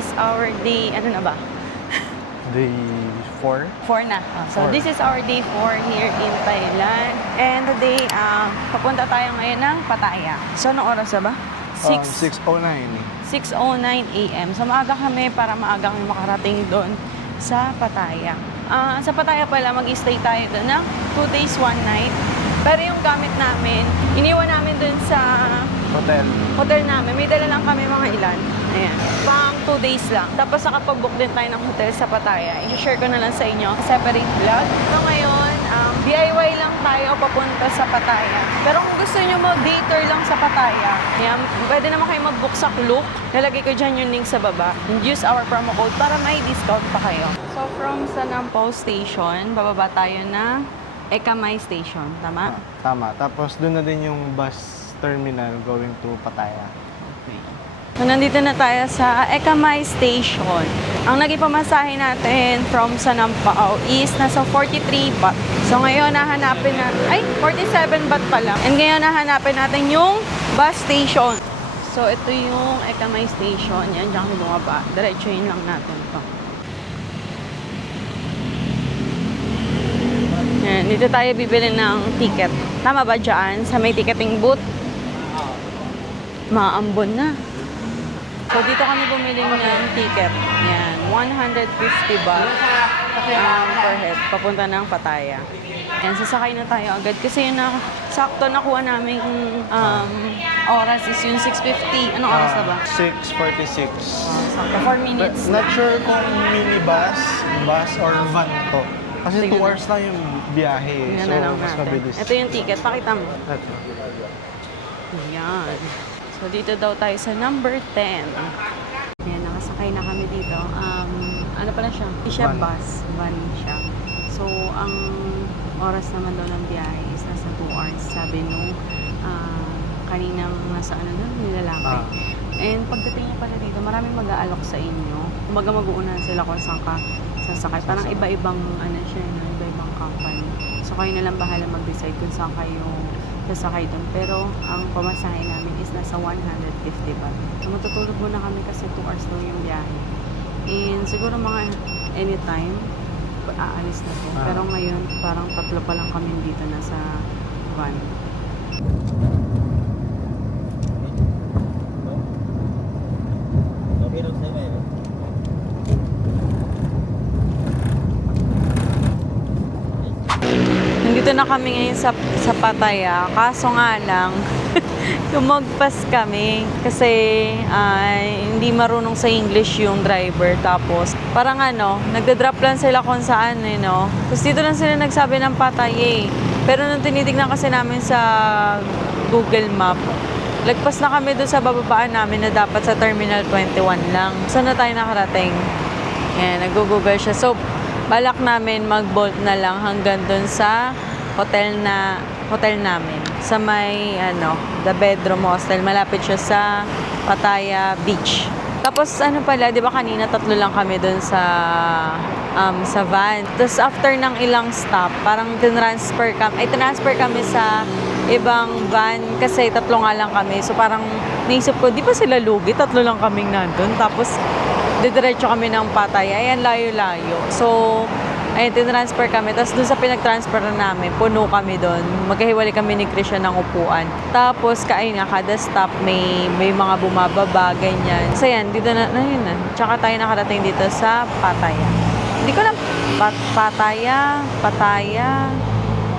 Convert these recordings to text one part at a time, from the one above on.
is our day, ano na ba? Day 4. 4 na. So, this is our day 4 here in Thailand. And today, papunta tayo ngayon ng Pattaya. So, anong oras na ba? 6:09. 6:09 a.m. So, maaga kami para maaga kami makarating doon sa Pattaya. Sa Pattaya pala, mag-stay tayo doon ng 2 days, 1 night. Pero yung gamit namin, iniwan namin doon sa hotel namin. May dala lang kami mga ilan. Ayan. Pang 2 days lang. Tapos nakapag-book din tayo ng hotel sa Pattaya. I-share ko na lang sa inyo. Separate vlog. So ngayon, DIY lang tayo papunta sa Pattaya. Pero kung gusto nyo day tour lang sa Pattaya, yan, pwede naman kayo mag-book sa Klook. Nalagay ko dyan yung link sa baba. And use our promo code para may discount pa kayo. So from Sanampo Station, bababa tayo na Ekamay Station. Tama? Tama. Tapos doon na din yung bus terminal going to Pattaya. Okay. So, nandito na tayo sa Ekamay Station. Ang naging pamasahe natin from Sanampao is nasa 43 baht. So, ngayon nahanapin natin, 47 baht pala. And ngayon nahanapin natin yung bus station. So, ito yung Ekamay Station. Yan, dyan kami bumaba. Diretsuhin lang natin ito. Yan, dito tayo bibili ng ticket. Tama ba dyan? Sa may ticketing booth? Maambon na. So, dito kami bumili ng ticket. Yan, 150 baht per head. Papunta ng Pattaya. Yan, sasakay na tayo agad. Kasi yung sakto nakuha namin oras is yung 6:50. Anong oras na ba? 6:46. Sakto, 4 minutes. Not sure kung minibus, bus, or van to. Kasi 2 hours lang yung biyahe. Tingnan So, na lang mas natin. mabilis. Ito yung ticket. Pakita mo. Ito. Yan. So, dito daw tayo sa number 10. Ayan, nakasakay na kami dito. Ano pala siya? Hindi siya Van. bus. Van siya. So, ang oras naman daw ng biyahe is nasa 2 hours. Sabi nung kaninang nasa ano doon, nilalaki. And pagdating niya pala dito, maraming mag-aalok sa inyo. Kumbaga mag-uunahan sila kung saan ka sasakay. Parang iba-ibang ano siya, no? Iba-ibang company. So, kayo na lang bahala mag-decide kung saan kayo sasakay doon. Pero ang pamasahe namin is nasa 150 baht. So, matutulog muna kami kasi 2 hours daw yung biyahe. And siguro mga anytime, aalis na to. Pero ngayon, parang 3 pa lang kami dito na sa van. Nandito na kami ngayon sa Pattaya. Kaso nga lang, lumagpas kami kasi hindi marunong sa English yung driver. Tapos parang nagda-drop lang sila kung saan Tapos dito lang sila nagsabi ng Pattaya. Pero nung tinitignan kasi namin sa Google Map, lagpas na kami doon sa bababaan namin na dapat sa Terminal 21 lang. Saan na tayo nakarating? Yan, nag-google siya. So, balak namin mag-bolt na lang hanggang doon sa hotel namin. Sa may the bedroom hostel. Malapit siya sa Pattaya Beach. Tapos pala, 'di ba kanina 3 lang kami doon sa van. Tapos after ng ilang stop, parang transfer kami sa ibang van kasi 3 nga lang kami. So parang naisip ko, di ba sila lugi? 3 lang kaming nandun. Tapos didiretso kami ng Pattaya. Ayan, layo-layo. So, ayun, tinransfer kami. Tapos doon sa pinag-transfer namin, puno kami doon. Magkahiwalay kami ni Christian ng upuan. Tapos, kada stop, may mga bumababa, ganyan. So, yan, dito yun na. Tsaka tayo nakarating dito sa Pattaya. Hindi ko lang, Pattaya.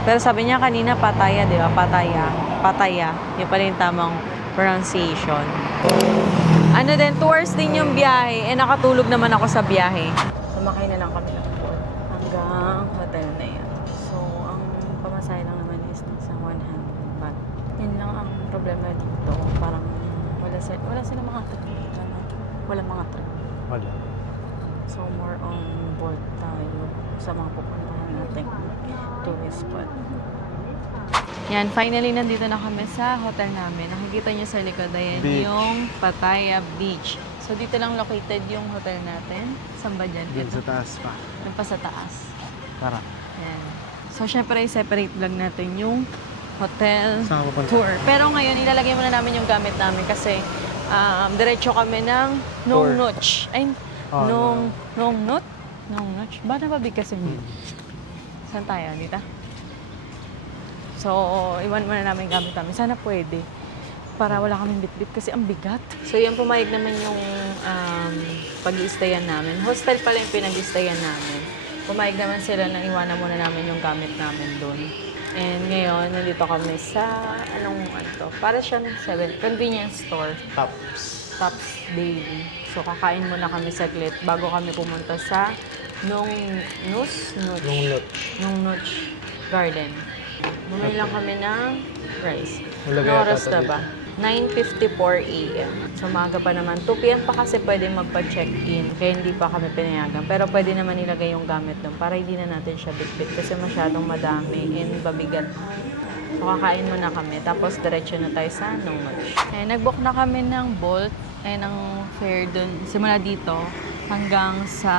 Pero sabi niya kanina, Pattaya, di ba? Pattaya. Yung pala yung tamang pronunciation. Din, 2 hours din yung biyahe. Nakatulog naman ako sa biyahe. Sumakay na lang kami ng boat hanggang hotel na yan. So, ang pamasahe lang naman is sa 100 baht. Yun lang ang problema dito. Parang wala sila mga trip. Wala mga trip. Wala. So, more on board tayo sa mga pupuntahan natin tourist spot. Yan, finally nandito na kami sa hotel namin. Nakikita niyo sa likod, ayan yung Pattaya Beach. So, dito lang located yung hotel natin. Saan ba dyan? Doon sa taas pa. Doon pa sa taas. Tara. Yan. So, syempre, separate lang natin yung hotel Saan ka pupunta? tour. Pero ngayon, ilalagay muna namin yung gamit namin kasi diretso kami ng Tour. Nongnuch. Ay, Ah, Nongnuch? Nongnuch? Ba nababig kasi? Saan tayo? Dito? So, iwan muna namin yung gamit namin. Sana pwede. Para wala kaming bitbit kasi ang bigat. So, yan pumayag naman yung pag-i-stayan namin. Hostel pala yung pinag-i-stayan namin. Pumayag naman sila na iwanan muna namin yung gamit namin doon. And ngayon, nandito kami sa, para siyang convenience store. Tops Daily. So, kakain muna kami saglit bago kami pumunta sa Nongnuch Garden. Bumili lang kami ng rice. Nilagay Ano yata oras ito na dito. ba? 9:54 a.m. So, maaga pa naman. 2 p.m. pa kasi pwede magpa-check-in. Kaya hindi pa kami pinayagan. Pero pwede naman ilagay yung gamit doon para hindi na natin siya bitbit kasi masyadong madami and babigat. So, kakain muna kami. Tapos, diretso na tayo sa Nongnuch. Eh, nag-book na kami ng Bolt. Eh, ng fare doon. Simula dito hanggang sa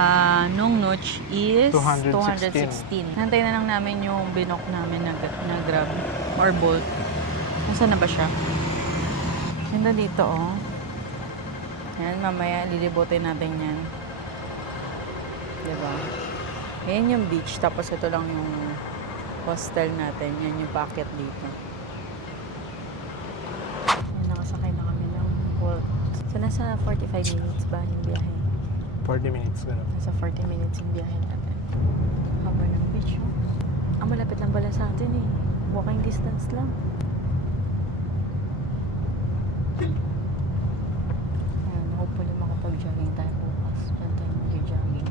Nongnuch is 216. Nantay na lang namin yung binok namin na Grab or Bolt. Nasaan na ba siya? Ganda dito, oh. Yan, mamaya lilibutin natin yan. Diba? Yan yung beach, tapos ito lang yung hostel natin. Yan yung packet dito. Yan, nakasakay na kami ng Bolt. So, nasa 45 minutes ba yung biyahe? 40 minutes, gano'n. Nasa 40 minutes yung biyahe natin. Haba ng beach, oh. Ang malapit lang pala sa atin, eh. Walking distance lang. Ayan, hopefully makapag-jogging tayo bukas. Diyan tayo mag-jogging.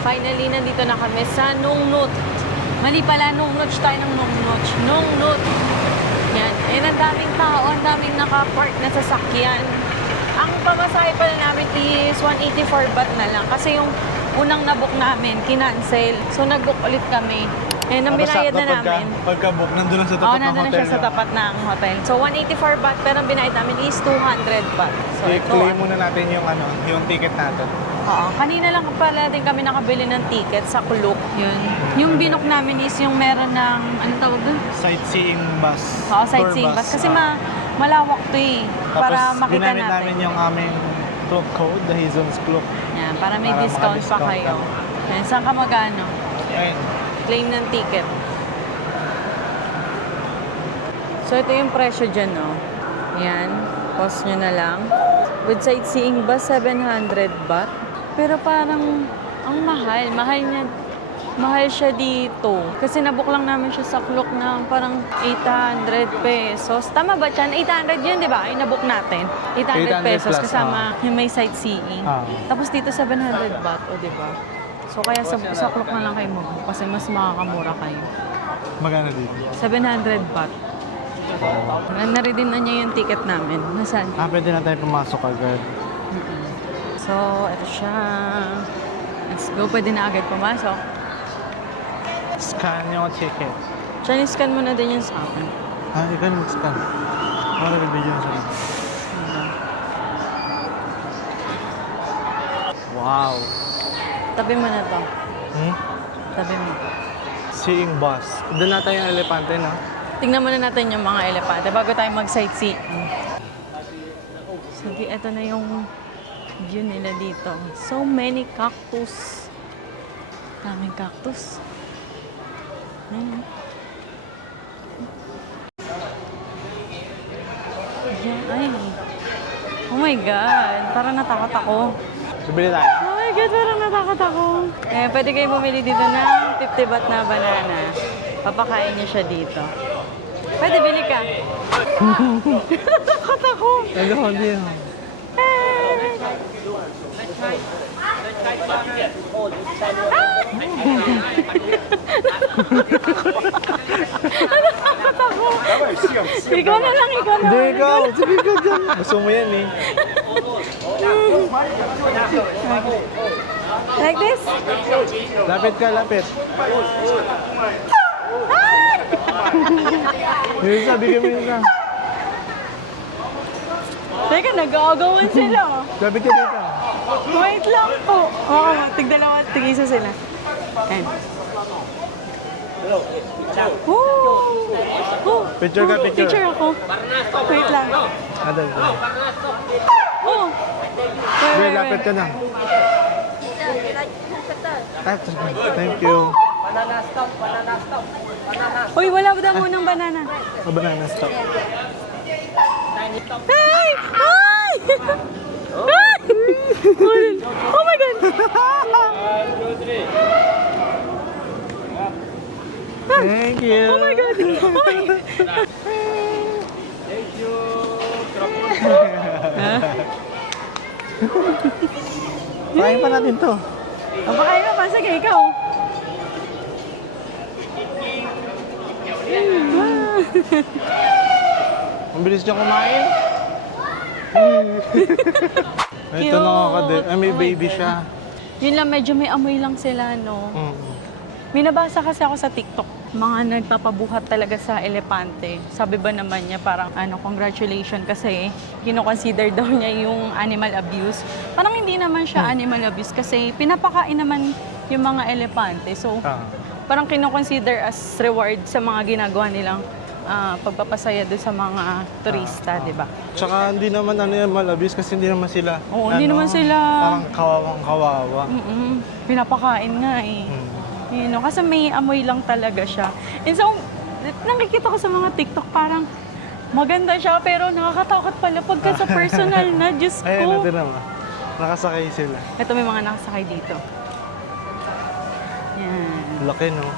Finally, nandito na kami sa Nongnuch. Mali pala, Nongnuch tayo ng Nongnuch. Nongnuch. Yan. Eh, ang daming tao, ang daming naka-park na sasakyan. Ang pamasahe pala namin is 184 baht na lang. Kasi yung unang nabook namin, kinancel. So, nag-book ulit kami. Eh, nang binayad na namin. Pagka-book, nandun lang sa tapat Oo, ng nandun na hotel. siya sa tapat ng hotel. So, 184 baht, pero ang binayad namin is 200 baht. So, ito, I-claim muna natin yung ticket natin. Oo. Kanina lang pala din kami nakabili ng ticket sa Klook. Yun. Yung binok namin is yung meron ng, anong tawag doon? Sightseeing bus. Oo, sightseeing bus. Kasi malawak to eh. Para Tapos, makita ginamit natin. namin yung aming Klook code, the Hazel's Klook. Yan, para may Para discount pa maka-discount kayo. ka. Yan, saan ka mag-ano? Ayun. Claim ng ticket. So, ito yung presyo dyan, no? Yan. Pause nyo na lang. With sightseeing bus, 700 baht. Pero parang, ang mahal. Mahal siya dito. Kasi nabook lang namin siya sa Klook ng parang 800 pesos. Tama ba dyan? 800 yun, di ba? Ay, nabook natin. 800 pesos 800 plus, kasama yung may sightseeing. Tapos dito 700 baht, o di ba? So kaya sa Klook na lang kayo mag-book kasi mas makakamura kayo. Magana dito. 700 baht. Na-redeem na niya yung ticket namin. Nasaan? Pwede na tayo pumasok agad. So, ito siya. Let's go. Pwede na agad pumasok. Scan yung ticket. Chinese scan mo na din yung sa akin. Ikaw na mag-scan. Para video na sa'yo. Wow. Tabi mo na to. Hmm? Tabi mo. Seeing bus. Doon na tayo yung elepante, no? Tingnan muna natin yung mga elepante bago tayo mag-sightseeing. Sige, ito na yung view nila dito. So many cactus. Daming cactus. Ayan. Ayan, ay. Oh my God. Parang natakot ako. Bili tayo. Oh my God, parang natakot ako. Eh, pwede kayo bumili dito ng 50 baht na banana. Papakain niyo siya dito. Pwede, bili ka. Natakot ako. Ano, hindi. Natakot ako. Ikaw na lang, ikaw na. Hindi, ikaw. Sige ka dyan. Gusto mo yan, eh. Like this? Lapit ka, lapit. Yung isa, bigyan mo yung isa. Teka, nag-aagawan sila. Sabi ka dito. Wait lang po. Oo, tig-dalawa, tig-isa sila. Ayan. Oh, Picture ka, picture. Picture ako. Wait lang. Adal. Oh. Wait, lapit ka na. Thank you. Uy, wala ba daw munang banana? Banana stop. Hey! Hi! Oh my God! Thank you. Oh my God! Oh my God! Kain pa natin to. Ang pakain ka pa, sige, ikaw. Ang bilis niya kumain. Ito na nga ka Cute. may Oh my baby God. siya. Yun lang, medyo may amoy lang sila, no? May nabasa kasi ako sa TikTok, mga nagpapabuhat talaga sa elepante. Sabi ba naman niya parang congratulations kasi kino-consider daw niya yung animal abuse. Parang hindi naman siya animal abuse kasi pinapakain naman yung mga elepante. So parang kino-consider as reward sa mga ginagawa nilang pagpapasaya doon sa mga turista, di ba? Tsaka hindi naman yan malabis kasi hindi naman sila. Oo, hindi naman sila. Parang kawawang-kawawa. Pinapakain nga eh. You know, kasi may amoy lang talaga siya. And so, nakikita ko sa mga TikTok, parang maganda siya, pero nakakatakot pala pagka sa personal na. Diyos ko. Ayun, natin naman. Nakasakay sila. Ito, may mga nakasakay dito. Yan. Laki, no?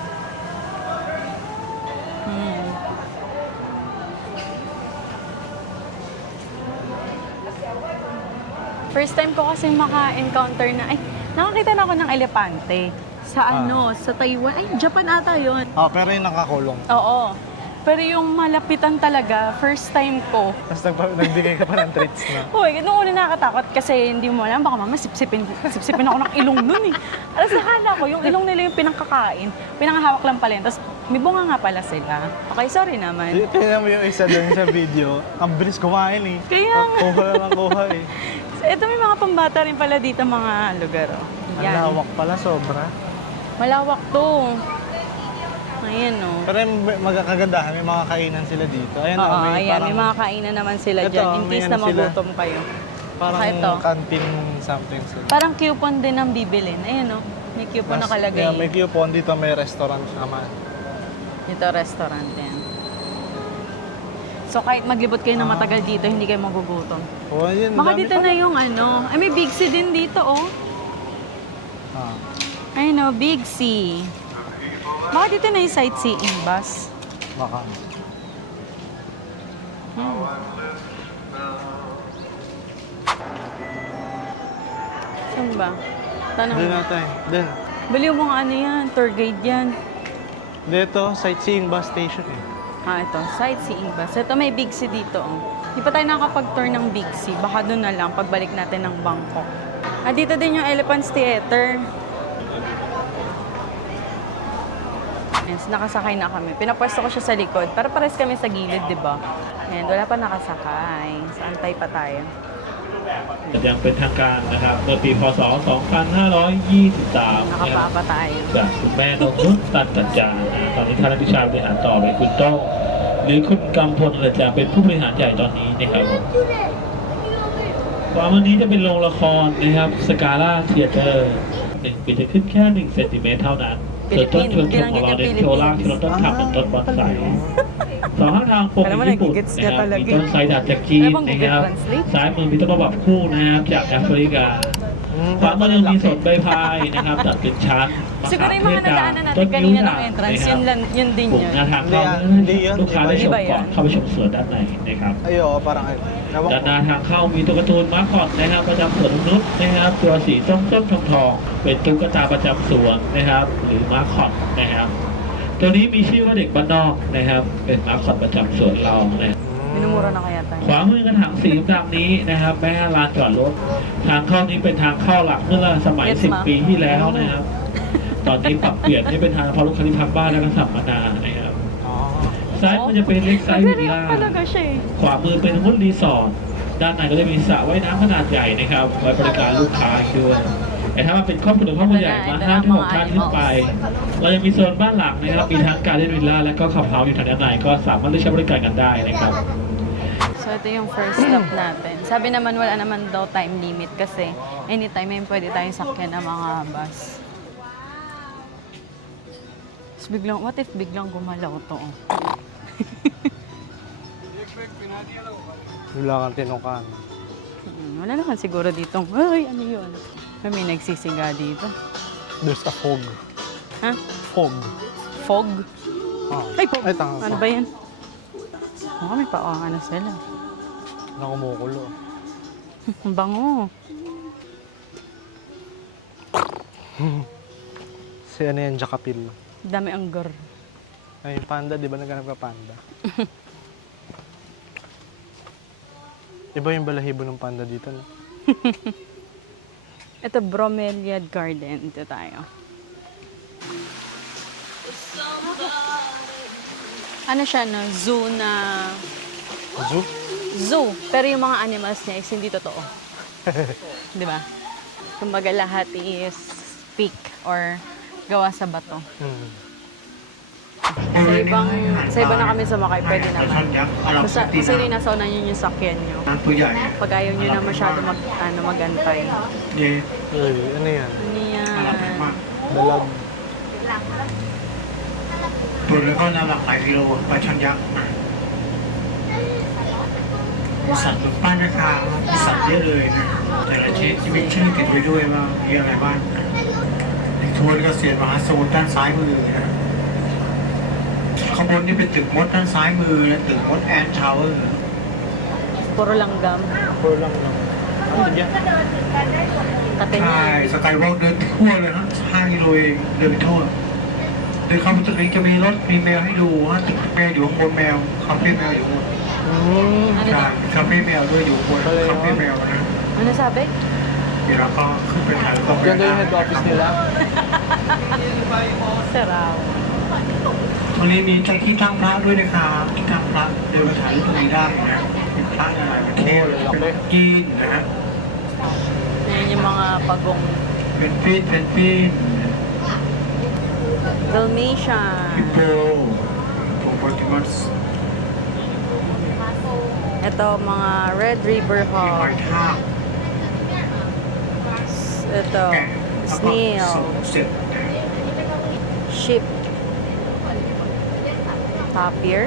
First time ko kasi maka-encounter na, nakakita na ako ng elepante. Sa sa Taiwan. Ay, Japan ata yun. Pero yung nakakulong. Oo. Pero yung malapitan talaga, first time ko. Tapos nagbigay ka pa ng treats na. Uy, nung una nakakatakot kasi hindi mo alam, baka mama sipsipin ako ng ilong nun eh. Alas nakala ko, yung ilong nila yung pinangkakain, pinangahawak lang pala yun. Tapos may bunga nga pala sila. Okay, sorry naman. Tingnan mo yung isa doon sa video. Ang bilis kumain eh. Kaya nga. Kuha lang ang kuha eh. So, ito may mga pambata rin pala dito mga lugar. Oh. Ang lawak pala, sobra. Malawak to. Ayan oh. Pero yung magkakagandahan, may mga kainan sila dito. Ayan, Oo, may ayan, parang, may mga kainan naman sila Ito, dyan. In may case ano na sila. magutom kayo. parang ito. canteen something sila. Parang coupon din ang bibilin. Ayan oh. May coupon nakalagay. Yeah, may coupon dito, may restaurant naman. Ito restaurant yan. So kahit maglibot kayo na matagal dito, hindi kayo magugutom. Oh, yun, Baka dami dito pa. na yung ay may Big C din dito oh. Ah. Ayun oh, Big C. Baka dito na yung sightseeing bus. Baka. Saan ba? Tanong. Doon natin. Doon. Baliw mo nga ano yan, tour guide yan. Dito, sightseeing bus station eh. Ito, sightseeing bus. Ito may Big C dito oh. Di pa tayo nakapag-tour ng Big C. Baka doon na lang pagbalik natin ng Bangkok. Dito din yung Elephants Theater. Yes, nakasakay na kami. Pinapwesto ko siya sa likod. Para pares kami sa gilid, di ba? And wala pa nakasakay. So, antay pa tayo. อย่างเป็นทางการนะครับเมื่อปีพศ 2523 นะครับ Nakapapa tayo. จากคุณแม่นงนุชตันตัญญาตอนนี้ท่านวิชาบริหารต่อไปคุณโต้งหรือคุณกำพลอาจารย์เป็นผู้บริหารใหญ่ตอนนี้นะครับวันนี้จะเป็นโรงละครนะครับสกาล่าเทียเตอร์1 ปีจะขึ้นแค่1 เซนติเมตรเท่านั้นส่วนต้นชวนชมของเราเน้นโชว์รากที่เราต้นขับเป็นต้นบอนไซสองข้างทางปกอยู่ญี่ปุ่นนะครับมีต้นไซดัดจากจีนนะครับซ้ายมือมีต้นมะบับคู่นะครับจากแอฟริกา ขวามือยังมีสวนใบพายนะครับจัดเป็นชั้น Siguro yung mga nadaanan natin kanina ng entrance, yun din กลุ่ม yun. หน้าทางเข้าลูกค้าได้ชมก่อนเข้าไปชมสวนด้านในนะครับ Ay, oo, parang ayun. Ewan ด้านห ko. น้าทางเข้ามีตุ๊กตาตูนมาคอตนะครับประจำสวนนกนุษย์นะครับตัวสีส้มทองเป็นตุ๊กตาประจำสวนนะครับหรือมาคอตนะครับตัวนี้มีชื่อว่าเด็กบ้านนอกนะครับเป็นมาคอตประจำสวนเรานะครับ Minumura na kaya tayo. ขวามือกระถางสีดำนี้นะครับแม่ลานจอดรถทางเข้านี้เป็นทางเข้าหลักเมื่อสมัย 10 ปีที่แล้วนะครับ ตอนนี้ปรับเปลี่ยนให้เป็นทางพอลูกค้าที่พักบ้านและก็สัมมนานะครับ Oo. ซ้ายมือจะเป็นเล็กไซส์วิลล่า Nagre-react talaga siya eh. ขวามือเป็นหุ้นรีสอร์ท ด้านในก็จะมีสระว่ายน้ำขนาดใหญ่นะครับไว้บริการลูกค้าอีกด้วยแต่ถ้ามันเป็นครอบครัวใหญ่มา5 ถึง 6 ท่านขึ้นไป เรายังมีโซนบ้านหลังนะครับมีทั้งการเล่นวิลล่าและก็ขับเฮาส์อยู่ทางด้านในก็สามารถเลือกใช้บริการกันได้นะครับ So, ito yung first stop natin. Sabi naman, wala naman daw time limit kasi anytime may pwede tayong sakyan ng mga bus. So, biglang, what if biglang gumalaw to? Wala kang tinukan. Wala naman siguro dito. Ay, ano yun? May nagsisiga dito. There's a fog. Ha? Fog. Fog? Oh. Ay, fog! Ay, tanga Ano ka. ba yan? Oh, may paangan na sila. Na kumukulo. Ang bango. Si ano yan, Jacapil. Dami anggar. Ay, yung panda, di ba naghanap ka panda? Iba yung balahibo ng panda dito, no? Ito, Bromeliad Garden. Ito tayo. Ano siya, no? Zoo na... Zoo? Zoo. Pero yung mga animals niya is hindi totoo. Di ba? Kumbaga lahat is fake or gawa sa bato. Sa iba na kami sumakay, pwede naman. Kasi rin nasa unan yun yung sakyan nyo. Pag ayaw nyo na masyado magantay. Ay, ano yan? Ano yan? Dalag. ตัวแล้วก็น้ำหนักหลายกิโลปลาช่อนยักษ์มีสัตว์ปั้นนะคะมีสัตว์เยอะเลยนะแต่ละชนิดจะมีชื่อติดไว้ด้วยว่ามีอะไรบ้างในทัวร์ก็เสียนมหาสมุทรด้านซ้ายมือนะข้างบนนี่เป็นตึกมดด้านซ้ายมือนะตึกมดแอนทาวเวอร์ Puro langgam. Puro lang lang. Ano yan? Katin ใช่ yan. สกายวอล์กเดินทั่วเลยนะ5 กิโลเองเดินไปทั่วเดินเข้าไปตึกนี้จะมีรถมีแมวให้ดูว่าตึกแมวอยู่ข้างบนแมวคาเฟ่แมวอยู่ข้างบน Ano ใช่ daw? คาเฟ่แมวด้วยอยู่บนคาเฟ่แมวนะ Ano sabi? เดี๋ยวเราก็ขึ้นไปถ่ายรูปกับ Ganda yung head office nila. Saraw. ตรงนี้มีใจที่ตั้งพระด้วยนะครับที่ตั้งพระเดินไปถ่ายรูปตรงนี้ได้นะเป็นพระในหลายประเทศเป็นจีนนะฮะ Yan yung mga pagong เป็นฟินเป็นฟิน Dalmatian. ฮิปโปโปโปติมัส Ito, mga Red River มีหอย Hog. ทาก Ito, แกะแล้วก็ snail, ส่งเสร็จนะ sheep, tapir,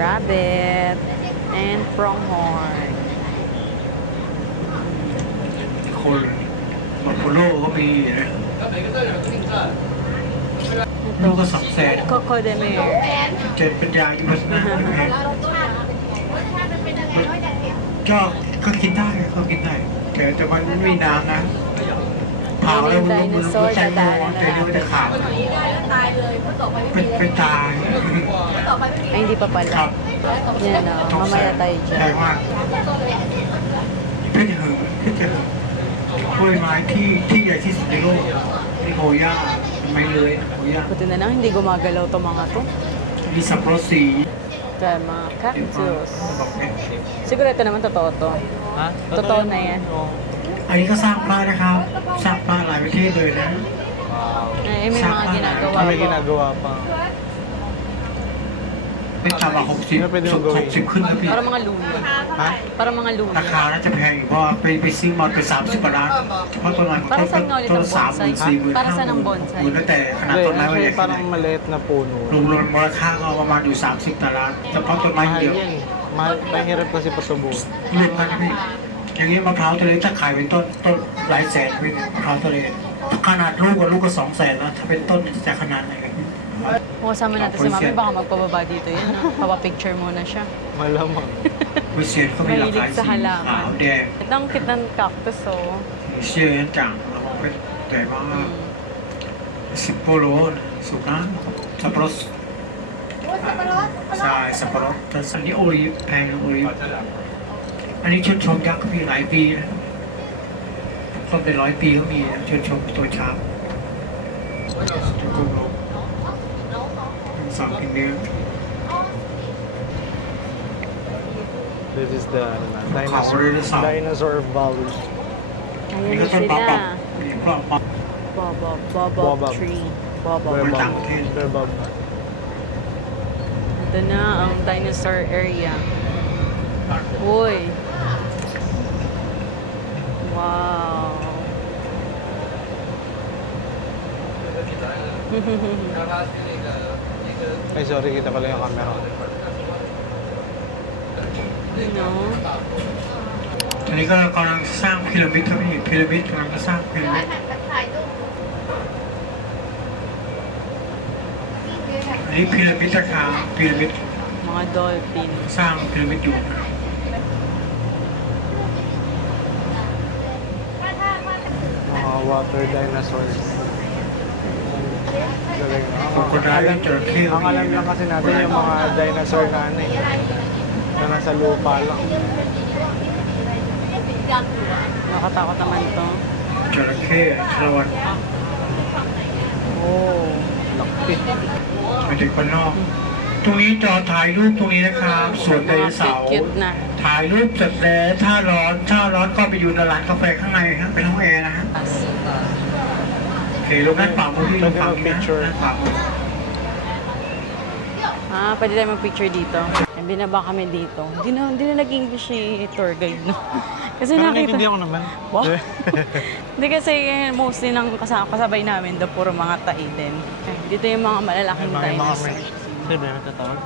rabbit, and pronghorn. คนบัฟฟาโลก็มีนะลูกก็ Ito, 200,000 crocodile. เจ็ดปัญญาอยู่พัฒนาแพงก็กินได้ก็กินได้แต่มันไม่มีน้ำนะเผาแล้วมันรู้ใจร้อนแต่เดี๋ยวมันจะขาวเป็นตาย Ay, hindi pa ครับ pala. Yan o, mamaya tayo แพง dyan. มากเพชรหึงกล้วยไม้ที่ใหญ่ที่สุดในโลกนี่โฮย่าไม่เลยโฮย่า Buti na lang, hindi gumagalaw to mga to. มีสับปะรดสี Kaya mga cactus. บอกเนี่ย Siguro ito naman totoo to. Ha? Totoo na yan. อันนี้ก็สร้างพระนะครับสร้างพระหลายประเทศเลยนะ Ay, may mga ginagawa May po. ginagawa pa. ไม่ต่ำกว่า60ขึ้นนะพี่ Para mga lulo. ฮะ Para mga รา lulo. คาน่าจะแพงอยู่เพราะว่าไปซื้อมาเป็น30 กว่าล้านเพราะต้นไม้ Para saan nga ulit ต้ ang นสามหมื่น bonsai? สี่หมื่น Para saan ang bonsai? หมื่นแล้วแต่ขนาด Hindi, ต้นไม้ว่า actually ใหญ่แค่ไหน parang maliit na puno. รวมๆมูลค่าก็ประมาณอยู่30 ล้านเฉพาะต้นไม้ Mahal เดียว yan. Mahirap kasi pasubukan. รวมกันนะพี่อย่างนี้มะพร้าวทะเลถ้าขายเป็นต้นหลายแสนพี่มะพร้าวทะเลขนาดลูกก็200,000นะถ้าเป็นต้นจะขนาดไหนกัน Kung kasama natin si Mami, baka magpababa dito yun. No? Papapicture muna siya. Malamang. วิเชียนก็มีหลากหลายสีขาวแดง Ito ang kitang cactus, oh. เชื่อจังเราบอกเป็นแต่ว่าสิบโปโลสุกนะสับปะรดใช่สับปะรดแต่อันนี้โอลิฟแพงโอลิฟอันนี้ชนชมยักษ์ก็มีหลายปีนะต้นเป็น100 ปีก็มีนะชนชมตัวช้างตัวกุ้งลงสั่งกินเนื้อ This is the dinosaur valley. Ayan นี่ na ก็ต้น sila. ป๊อปนี่ป๊อป Baobab. Baobab Baobab. tree. Baobab. Baobab. Baobab. Ito na ang dinosaur area. Uy. Wow. Ay, sorry, kita pala yung camera. No? ตอนนี้ก็กำลังสร้างพีระมิดครับพี่พีระมิดกำลังจะสร้างพีระมิดอันนี้พีระมิดนะครับพีระมิด Mga dolphin. สร้างพีระมิดอยู่ Mga water dinosaurs. Galing. Crocodile, turtle. Ang alam lang kasi natin yung mga dinosaur na ano eh. Na nasa lupa lang. Nakatakot naman to. จระเข้ชะลวัน Oh. Lakpit. เป็นเด็กคนนอก ตรงนี้จอถ่ายรูปตรงนี้นะครับสวนไดโน Mga เสาร์ cute na. ถ่ายรูปเสร็จแล้วถ้าร้อนก็ไปอยู่ในร้านกาแฟข้างในครับเป็นห้องแอร์นะฮะโอเคลงด้านขวามือที่ลงขวามือนะด้านขวามือ Ah, pwede tayo mag-picture dito. Yan, binaba kami dito. Hindi na nag-English si tour guide, no? Kasi Pero nakita... naiintindihan ko naman. Wow. Hindi kasi mostly ng kasabay namin daw puro mga tai din. Dito yung mga malalaking Mga dinosaur. Sino ba yung natatawag?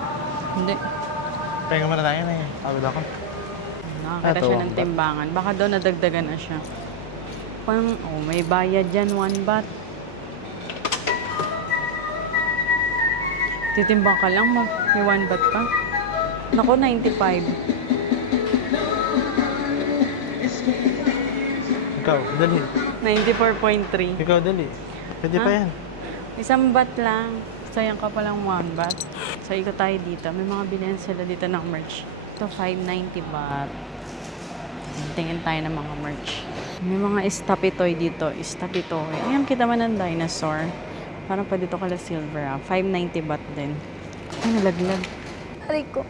Hindi. Pahinga muna tayo na eh. Pagod ako. Nakakita Ito, siya ng wombat. timbangan. Baka daw nadagdagan na siya. Parang, oh, may bayad dyan, 1 baht. Titimbang ka lang, may 1 baht pa. Naku, 95. Ikaw, dali. 94.3. Ikaw, dali. Pwede pa Ah. yan. 1 baht lang. Sayang ka palang 1 baht. So, ikot tayo dito. May mga bilhin sila dito ng merch. Ito, 590 baht. Tingin tayo ng mga merch. May mga istapitoy dito. Istapitoy. Ayan, kita man ng dinosaur. Parang pa dito kala silver, 590 baht din. Ay, nalaglag. Aray ko.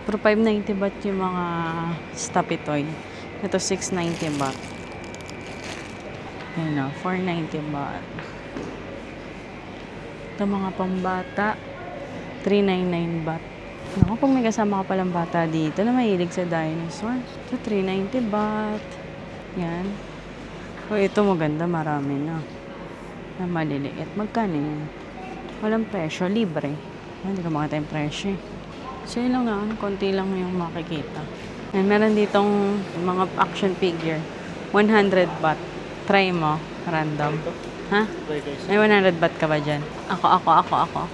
Pero 590 baht yung mga stapitoy. Ito, 690 baht. Ayun o, 490 baht. Ito mga pambata, 399 baht. Naku, kung may kasama ka palang bata dito na mahilig sa dinosaur. Ito, 390 baht. Yan. O, ito maganda, marami na. Na maliliit. Magkano yan? Walang presyo, libre. Hindi ko makita yung presyo. So, yun lang na, konti lang yung makikita. And meron ditong mga action figure. 100 baht. Try mo. Random. Ha? May 100 baht ka ba dyan? Ako.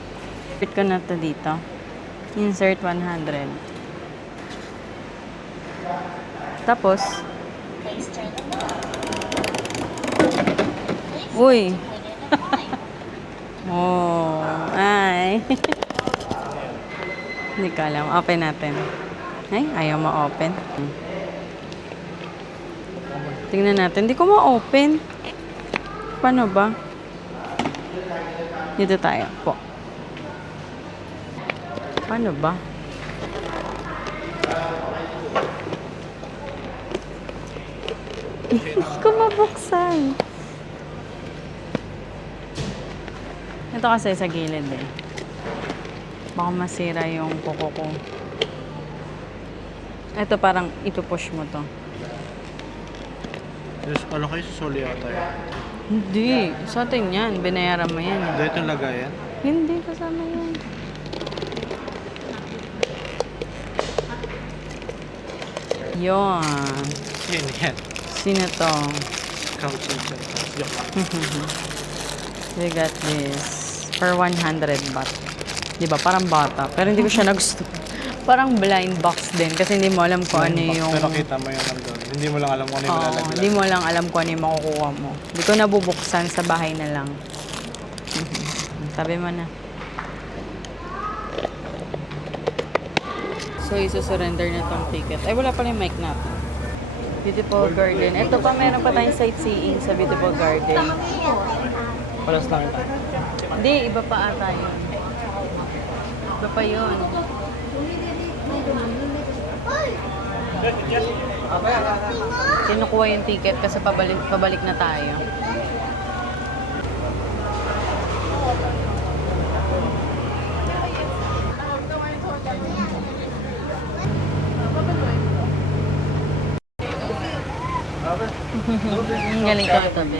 Pit ko na to dito. Insert 100. Tapos, uy! Oh, ay. Hindi ko alam. Open natin. Ay, ayaw ma-open. Tingnan natin. Hindi ko ma-open. Paano ba? Dito tayo po. Paano ba? Hindi ko mabuksan. Ito kasi sa gilid eh. Baka masira yung kuko ko. Ito parang ipupush mo to. Yes, alam kayo susuli ata yan. Hindi. Sa atin yan. Binayaran mo yan. Eh. Dahil itong lagayan. Hindi. Kasama yan. Yun. Yan, yan. Sino to? Couch and Joke lang. We got this. For 100 baht. Diba? Parang bata. Pero hindi ko siya nagusto. Parang blind box din. Kasi hindi mo alam kung ano yung... Pero kita mo yung nandun. Hindi mo lang alam kung ano yung Oo, malalaglag. hindi mo lang alam kung ano yung makukuha mo. Hindi ko nabubuksan sa bahay na lang. Tabi mo na. So, isusurrender na tong ticket. Ay, wala pala yung mic natin. Beautiful Garden. Ito pa, meron pa tayong sightseeing sa Beautiful Garden. Palas lang ito. Hindi, iba pa ata yun. Iba pa yun. Kinukuha yung ticket kasi pabalik na tayo. Ang galing ka tabi.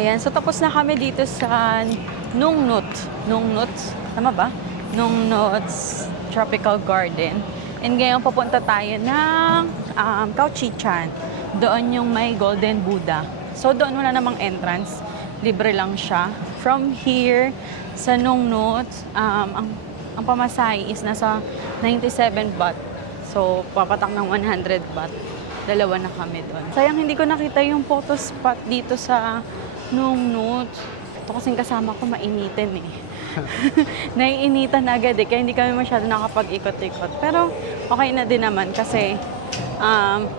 Ayan, so tapos na kami dito sa Nung Nut. Nung Nuts, tama ba? Nung Nuts Tropical Garden. And ngayon papunta tayo ng Khao Chi-chan. Doon yung may Golden Buddha. So doon wala namang entrance. Libre lang siya. From here sa Nung Nuts, ang pamasahe is nasa 97 baht. So papatak ng 100 baht. Dalawa na kami doon. Sayang hindi ko nakita yung photo spot dito sa Nung Nuts. Ito kasing kasama ko mainitin eh. Naiinitan agad eh, kaya hindi kami masyado nakapag-ikot-ikot. Pero okay na din naman kasi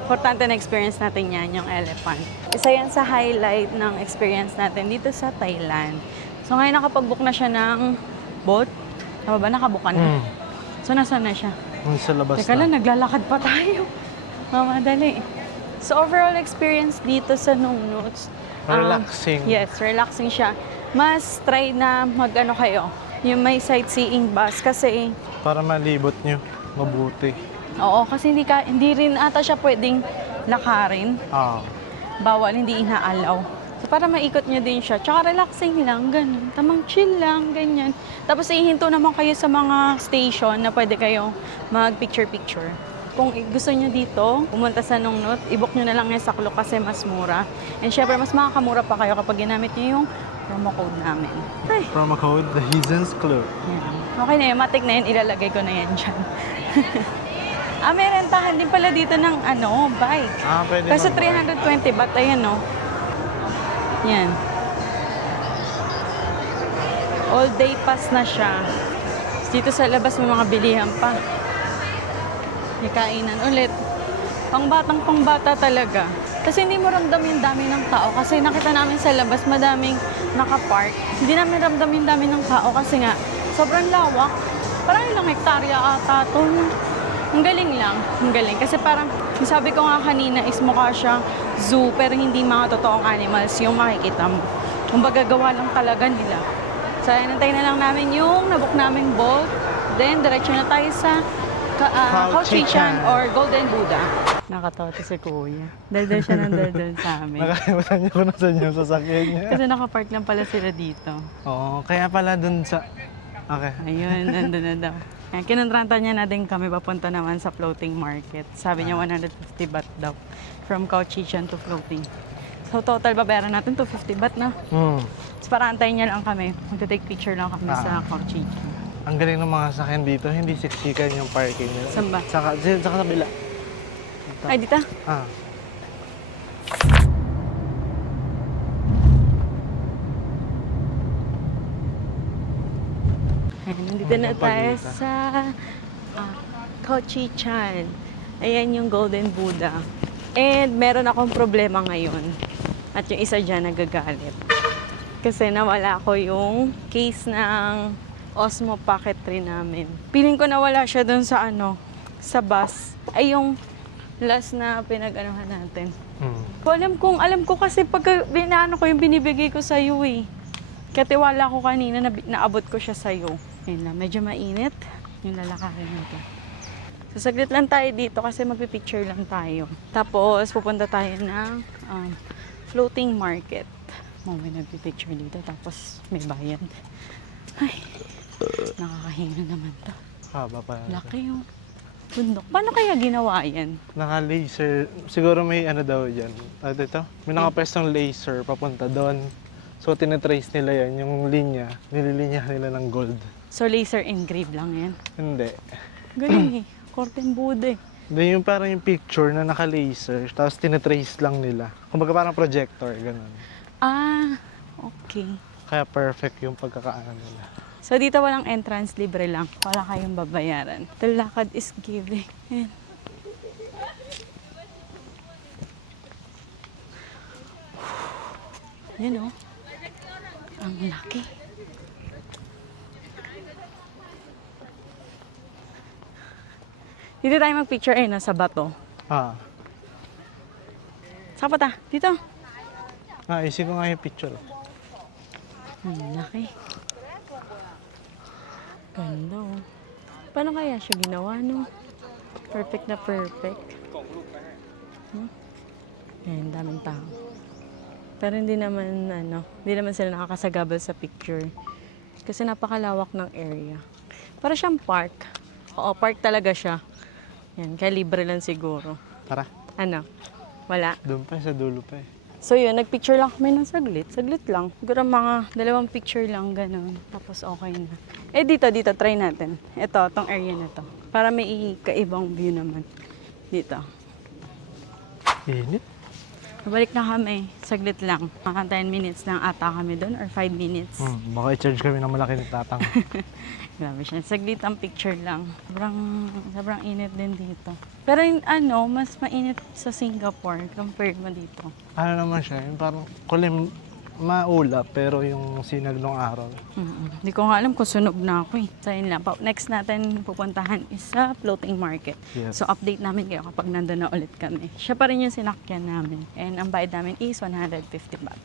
importante na experience natin yan, yung elephant. Isa yan sa highlight ng experience natin dito sa Thailand. So ngayon nakapag-book na siya ng boat. Tama ba? Nakabukan na. So nasaan na siya? Sa labas Teka lang, naglalakad pa tayo. Mamadali. So overall experience dito sa Nung Nuts, Relaxing. Yes, relaxing siya. Mas try na mag-ano kayo, yung may sightseeing bus kasi Para malibot nyo. Mabuti. oo, kasi hindi rin ata siya pwedeng lakarin. Bawal, hindi inaalaw. So para maikot nyo din siya. Tsaka relaxing lang, ganun. Tamang chill lang, ganyan. Tapos ihinto naman kayo sa mga station na pwede kayo mag-picture-picture. Kung gusto nyo dito, pumunta sa Nung Nut, i-book nyo na lang yung saklo kasi mas mura. And syempre, mas makakamura pa kayo kapag ginamit nyo yung promo code namin. Ay, Promo code, The Heathens Club. yan. Okay na yun, matik na yun, ilalagay ko na yan dyan. May rentahan din pala dito ng bike. Pwede Kasi mag-bike. 320 baht, ayan no. Yan. All day pass na siya. Dito sa labas may mga bilihan pa. May kainan ulit. Pang-bata talaga. Kasi hindi mo ramdam yung dami ng tao. Kasi nakita namin sa labas, madaming nakapark. Hindi namin ramdam yung dami ng tao kasi nga, sobrang lawak. Parang ilang hektarya ata ito. Ang galing lang. Ang galing. Kasi parang, sabi ko nga kanina is mukha siyang zoo, pero hindi mga totoong animals yung makikita mo. Kumbaga gawa lang talaga nila. So, inantay na lang namin yung nabook naming boat. Then, diretso na tayo sa Khao Chi-chan or Golden Buddha. Nakatawa to si Kuya. Daldal siya ng daldal sa amin. Nakalimutan niyo kung nasan yung sasakyan niya. Kasi nakapark lang pala sila dito. Oo, kaya pala dun sa... Okay. Ayun, nandun na daw. Ayan, kinontrata niya na din kami papunta naman sa floating market. Sabi niya 150 baht daw. From Khao Chi-chan to floating. So, total babayaran natin 250 baht na. Hmm. Tapos para antayin niya lang kami. Magta-take picture lang kami sa Korchi. Ang galing ng mga sakyan dito, hindi siksikan yung parking nila. Saan ba? Sa kabila. Ay, dito. Ah. Ayan, nandito na tayo sa Kochi-chan. Ayan yung Golden Buddha. And meron akong problema ngayon. At yung isa dyan nagagalit. Kasi nawala ko yung case ng Osmo Pocket 3 namin. Piling ko nawala siya dun sa sa bus. Ay yung last na pinag-anuhan natin. Alam ko kasi pag binaano ko yung binibigay ko sa iyo eh. Katiwala ko kanina na naabot ko siya sa iyo. Ayun lang, medyo mainit yung lalakarin natin. So saglit lang tayo dito kasi magpipicture lang tayo. Tapos pupunta tayo ng floating market. May nagpipicture dito tapos may bayad. Ay, nakakahinga naman to. Haba pa. Laki yung bundok. Paano kaya ginawa yan? Naka-laser. Siguro may ano daw dyan. Ito? May nakapwestong laser papunta doon. So, tinatrace nila yan. Yung linya, nililinya nila ng gold. So laser engrave lang yan? Hindi. Galing eh. Korteng Buddha eh. Hindi, yung parang yung picture na naka-laser, tapos tinatrace lang nila. Kumbaga parang projector, ganun. Ah, okay. Kaya perfect yung pagkakaano nila. So dito walang entrance, libre lang. Wala kayong babayaran. The lakad is giving. Ayan. Yan oh. Ang laki. Dito tayo mag-picture nasa bato. Ah. Saan pa ta? Dito. Isin ko nga yung picture. Ang laki. Ganda oh. Paano kaya siya ginawa, no? Perfect na perfect. Ayan, daming tao. Pero hindi naman, hindi naman sila nakakasagabal sa picture. Kasi napakalawak ng area. Para siyang park. Oo, park talaga siya. Yan, kaya libre lang siguro. Tara. Ano? Wala? Doon pa, sa dulo pa eh. So yun, nagpicture lang kami ng saglit. Saglit lang. Siguro mga 2 picture lang, ganun. Tapos okay na. Eh dito, try natin. Ito, tong area na to. Para may kaibang view naman. Dito. Init. Babalik na kami. Saglit lang. Mga 10 minutes lang ata kami doon or 5 minutes. Baka i-charge kami ng malaki ng tatang. Grabe siya. Saglit ang picture lang. Sobrang init din dito. Pero yung mas mainit sa Singapore compared mo dito. Ano naman siya, yung parang kulim maulap pero yung sinag ng araw. Hindi ko nga alam kung sunog na ako eh. So yun lang. Next natin pupuntahan is sa floating market. Yes. So update namin kayo kapag nandun na ulit kami. Siya pa rin yung sinakyan namin. And ang bayad namin is 150 baht.